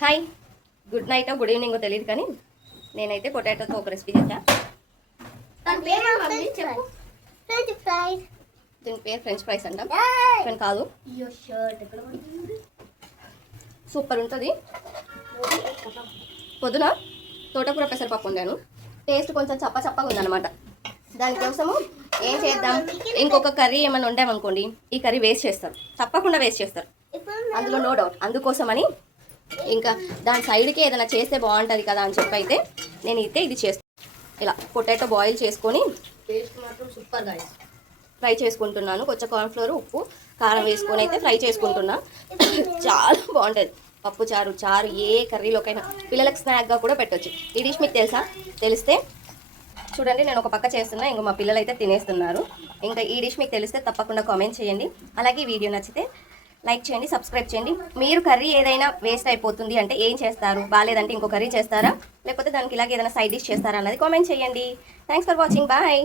Hi, good night good evening తెలియదు కానీ నేనైతే పొటాటోతో ఒక రెసిపీ చేశా. దీని పేరు ఫ్రెంచ్ ఫ్రైస్ అంటాం కానీ కాదు, సూపర్ ఉంటుంది. పొద్దున తోటకూర పెసరపప్పు వండాను, టేస్ట్ కొంచెం చప్పగా ఉందన్నమాట. దానికోసము ఏం చేద్దాం, ఇంకొక కర్రీ ఏమైనా వండామనుకోండి ఈ కర్రీ వేస్ట్ చేస్తారు, తప్పకుండా వేస్ట్ చేస్తారు, అందులో నో డౌట్. అందుకోసమని ఇంకా దాని సైడ్కి ఏదైనా చేస్తే బాగుంటుంది కదా అని చెప్పి అయితే నేను అయితే ఇది చేస్తాను. ఇలా పొటాటో బాయిల్ చేసుకొని టేస్ట్ మాత్రం సూపర్గా ఫ్రై చేసుకుంటున్నాను. కొంచెం కార్న్ఫ్లోర్, ఉప్పు, కారం వేసుకొని అయితే ఫ్రై చేసుకుంటున్నా. చాలా బాగుంటుంది పప్పు చారు ఏ కర్రీలోకైనా. పిల్లలకు స్నాక్గా కూడా పెట్టవచ్చు. ఈ డిష్ మీకు తెలుసా? తెలిస్తే చూడండి, నేను ఒక పక్క చేస్తున్నా, ఇంకో మా పిల్లలు అయితే తినేస్తున్నారు. ఇంకా ఈ డిష్ మీకు తెలిస్తే తప్పకుండా కామెంట్ చేయండి. అలాగే వీడియో నచ్చితే లైక్ చేయండి, సబ్స్క్రైబ్ చేయండి. మీరు కర్రీ ఏదైనా వేస్ట్ అయిపోతుంది అంటే ఏం చేస్తారు? బాగాలేదంటే ఇంకో కర్రీ చేస్తారా, లేకపోతే దానికి ఇలాగే ఏదైనా సైడ్ డిష్ చేస్తారా అన్నది కామెంట్ చేయండి. Thanks for watching, bye.